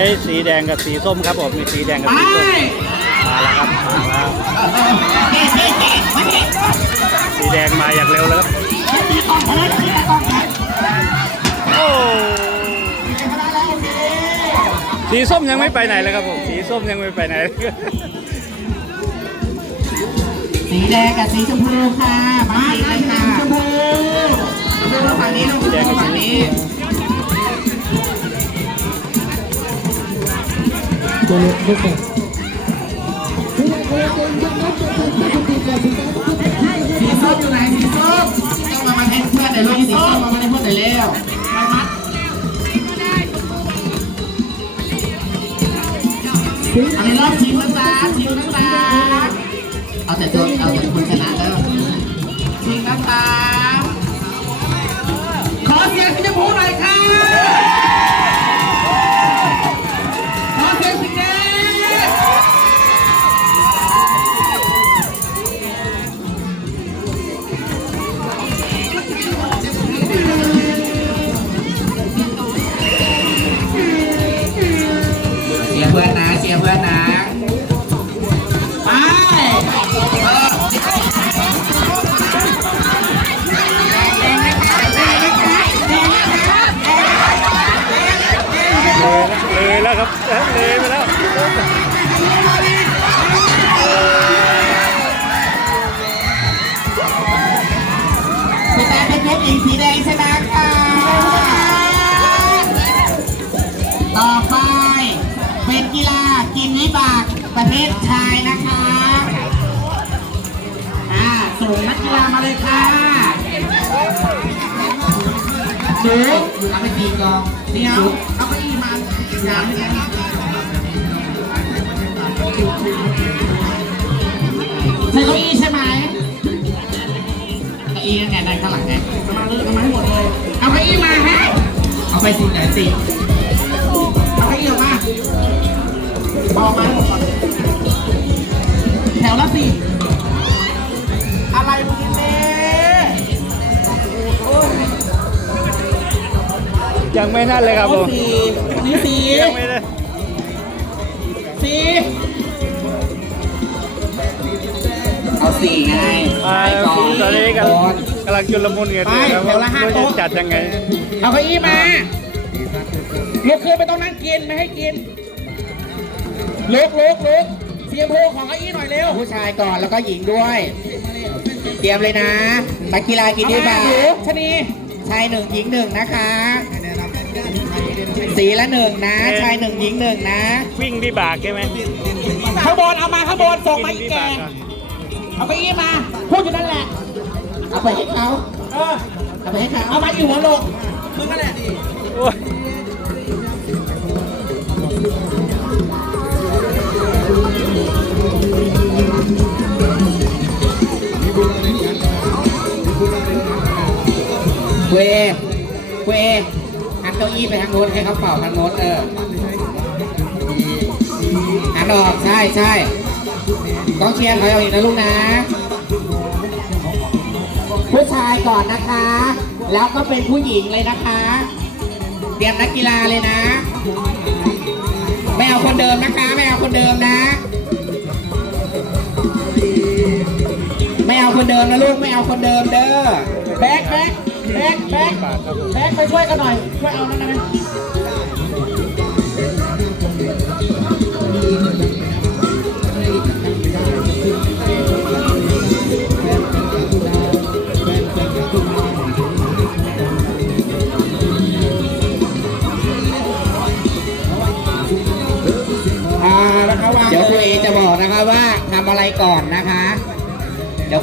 ใช้สีแดงกับสีส้มครับผมมีสีแดงกับสีส้มมาแล้วครับมาแล้วสีแดงมาอย่างเร็วเลยครับโอ้สีส้มยังไม่ไปไหนเลยครับผมสีส้มยังไม่ไปไหน สีแดงกับสีชมพูค่ะมาสีเลยค่ะชมพูดูฝั่งนี้ลูกแดงฝั่งนี้ ตัวเล็กลูกเด็กสีส้มอยู่ไหนสีส้มต้องมามาให้เพื่อนหน่อยลูกสีส้มมามาให้เพื่อนหน่อยเร็วอันนี้รอบทีมนะจ๊ะทีมนะจ๊ะเอาแต่ตัวเอาแต่คนชนะแล้วทีมนะจ๊ะขอเสียงสีชมพูดหน่อยค่ะ แล้วครับเลยไปแล้วสีแดงเป็นเพชรอีสีแดงชนะค่ะต่อไปเป็นกีฬากินวิบากประเภทชายนะคะอ่าส่งนักกีฬามาเลยค่ะจุ๊บเอาไปตีกองตีจุ๊บเอาไป ใช่เก้าอี้ใช่ไหมเก้าอี้ยังไงได้ข้างหลังไงเอามาเลยเอามาให้หมดเลย เอาเก้าอี้มาฮะ เอาไปสิไหนสิเอาเก้าอี้ออกมาเอกมาให้หมดก่อนแถวละสิอะไรมึงเนี่ ยยังไม่นั่นเลยครับผมสี่อันนี้สี่ยังไม่ได้สี่เอาสี่ไงอ่าไปก่อนตอนนี้กำลังกำลังจุลมุนกันอยู่ครับไปแถวละห้าว่าจะโต๊ะจัดยังไง เอาเก้าอี้มาลุกขึ้นไม่ต้องนั่งกินไม่ให้กินลุกลุกลุกเสียงโพของเก้าอี้หน่อยเร็วผู้ชายก่อนแล้วก็หญิงด้วย เตรียมเลยนะนักกีฬากินดีบ่าชนีชายหนึ่งหญิงหนึ่งนะคะ สีละหนึ่งนะ ชายหนึ่งหญิงหนึ่งนะ วิ่งวิบากใช่ไหมข้างบนเอามาข้างบนส่งมาอีกแกวิ่งวิบากเอาไปอี้มาพูดอยู่นั่นแหละ เอาไปให้เขาเออเอาไปให้เขาเอามาอยู่หัวโลกมึงนั่นแหละโอ้ยเวเวหัน เก้าอี้ไปทางโน้นให้เขาเป่าทางโน้นเออหันออกใช่ใช่กองเชียร์ถอยออกอีกนะลูกนะ ผู้ชายก่อนนะคะ แล้วก็เป็นผู้หญิงเลยนะคะ เตรียมนักกีฬาเลยนะ ไม่เอาคนเดิมนะคะ ไม่เอาคนเดิมนะ ไม่เอาคนเดิมนะลูก ไม่เอาคนเดิมเด้อแบ็คแบ็ค แบกแบกแบกไปช่วยกันหน่อยช่วยเอานั่นนะ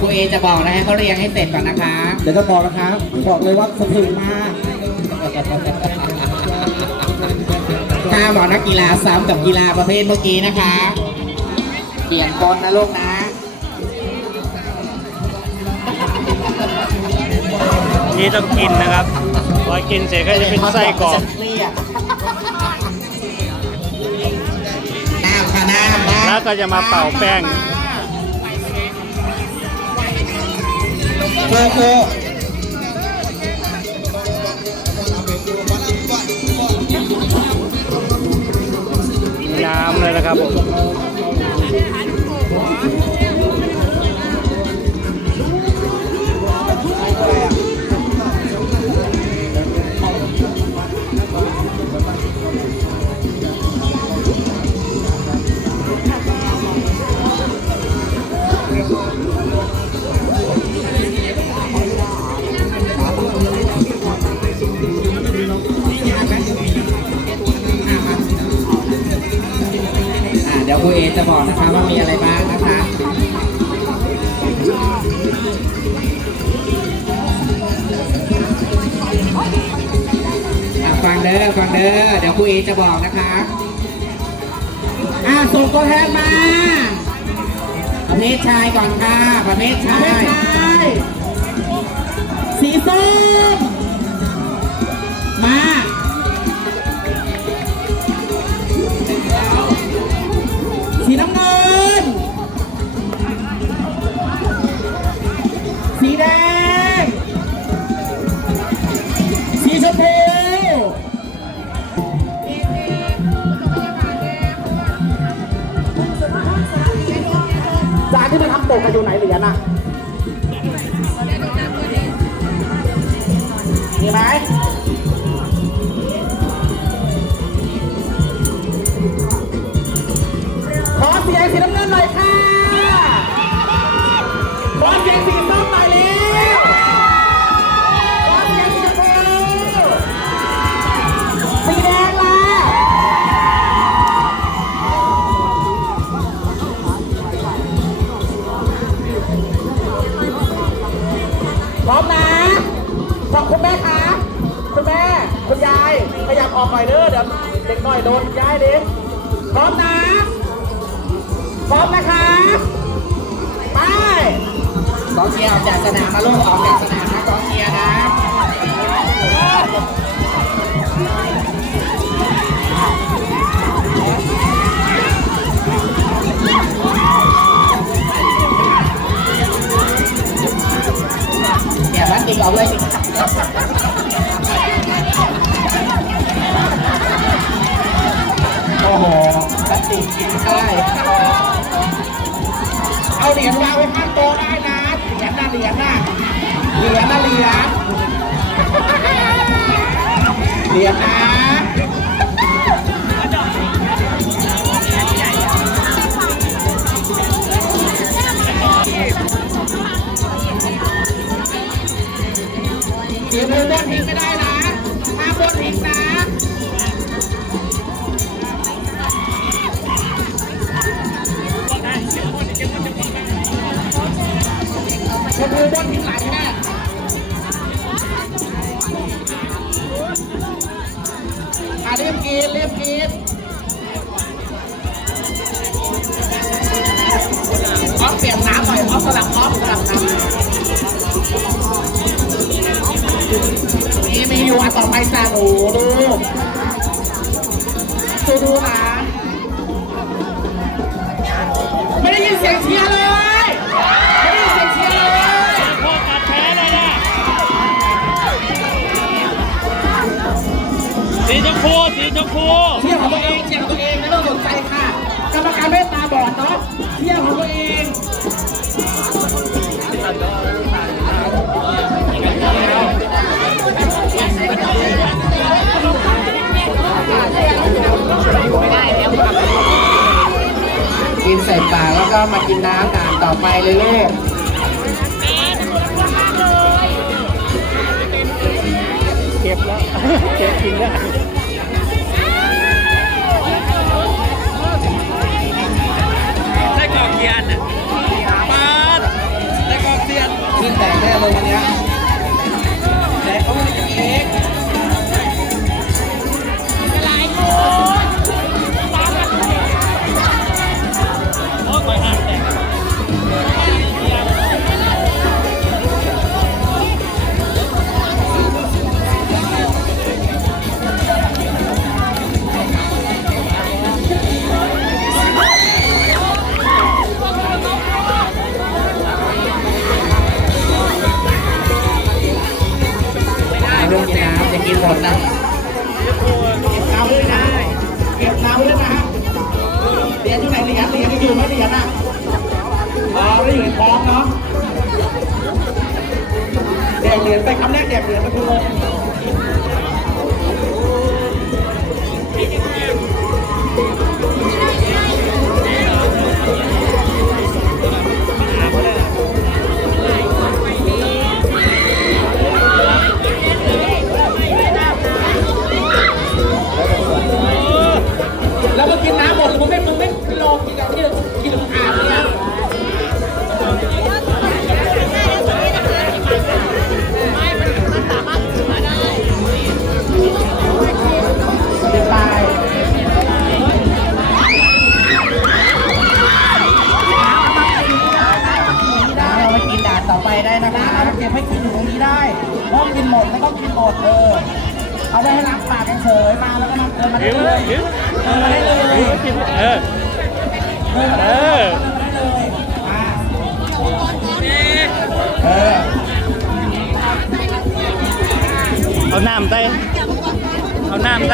รูเอจะบอกนะให้เขาเรียงให้เสร็จก่อนนะคะเดี๋ยวจะบอกนะครับบอกเลยว่าสะพรึงมากถ้าบอกนักกีฬาซ้ำกับกีฬาประเภทเมื่อกี้นะคะเปลี่ยนบอลนะลูกนะนี่ต้องกินนะครับ พอกินเสร็จก็จะเป็นไส้กรอกเครียดน้ำค่ะน้ำน้ำแล้วก็จะมาเป่าแป้ง น้ำเลยนะครับผม รูเอจะบอกนะคะว่ามีอะไรบ้างนะคะอะฟังเด้อฟังเด้อเดี๋ยวครูเอจะบอกนะคะอ่าส่งตัวแทนมาประเภทชายก่อนค่ะประเภทชายสีส้มมา กกันอยู่ไหนเหรียญน่ะมีไหม ออกหน่อยเด้อเดี๋ยวเด็กหน่อยโดนย้ายเด็กพร้อมนะพร้อมนะคะไปกองเชียร์ออกจากสนามมาลูกออกจากสนามนะกองเชียร์นะอย่าพลาสติกออกเลย เสียมือบนทิ้งก็ได้ ดูดูดูนะ ไม่ได้ยินเสียงเชียร์เลย ไม่ได้ยินเสียงเชียร์เลย พ่อกัดแพ้เลยนะสีชมพูสีชมพูเชียร์ของตัวเองเชียร์ของตัวเองไม่ต้องสนใจค่ะ กรรมการไม่ตาบอดเนาะเชียร์ของตัวเอง กินใส่ปากแล้วก็มากินน้ำตามต่อไปเลยลูกเก็บแล้ว เก็บกินแล้ว เหรียญไปคำแรกแดกเหรียญมาคือ ไปได้นะคะเก็บให้กินอยู่ตรงนี้ได้ห้องกินหมดไม่ต้องกินหมดเออเอาไว้ให้รับปากเฉยมาแล้วก็นำเดิมาได้เลยเดินมาได้เลยเอดินมาได้เลยเออเออเอาน้ำไตเอาน้ำไต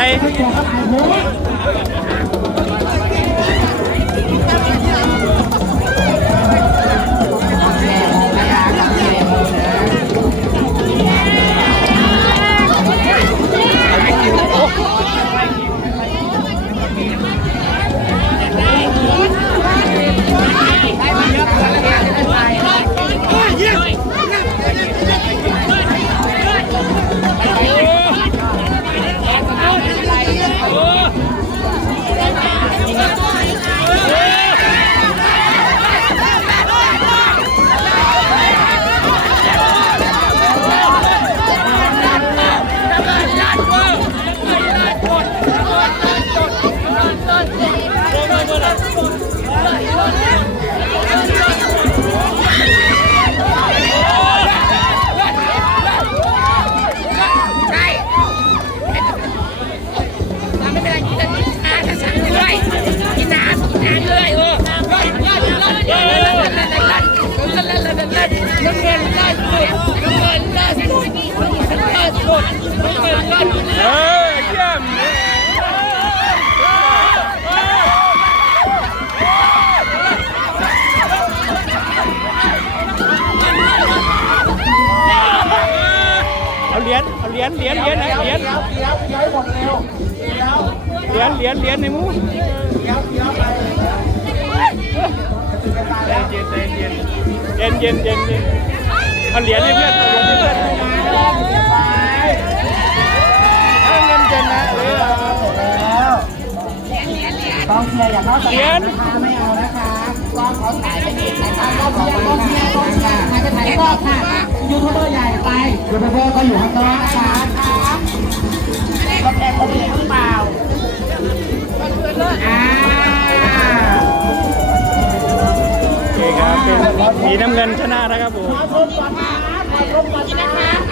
ยวเหรียญเหรียญเหรียญในมือเดี๋ยวเดี๋ยวไปเย็นเย็นเย็นเย็นเอาเหรียญให้เพื่อนเอาเหรียญให้เพื่อนเอาเงินเจนนะเออต้องเชียร์อย่าเข้าสเหรีนายมนะคะไม่เอานะคะกองขอถ่ายไปเอีกนะคะกองเชียร์กองเชียร์กองเชียร์ถ่ายไปถ่ายรอบค่ะยูทูบเบอร์ใหญ่ไปยูทูบเบอร์ก็อยู่ข้างนอกนะคะก็แอบคนเดียวหรือเปล่าอ่า โอเคครับเป็นสีน้ำเงินชนะนะครับผม ขอชมก่อนนะขอชมก่อนนะ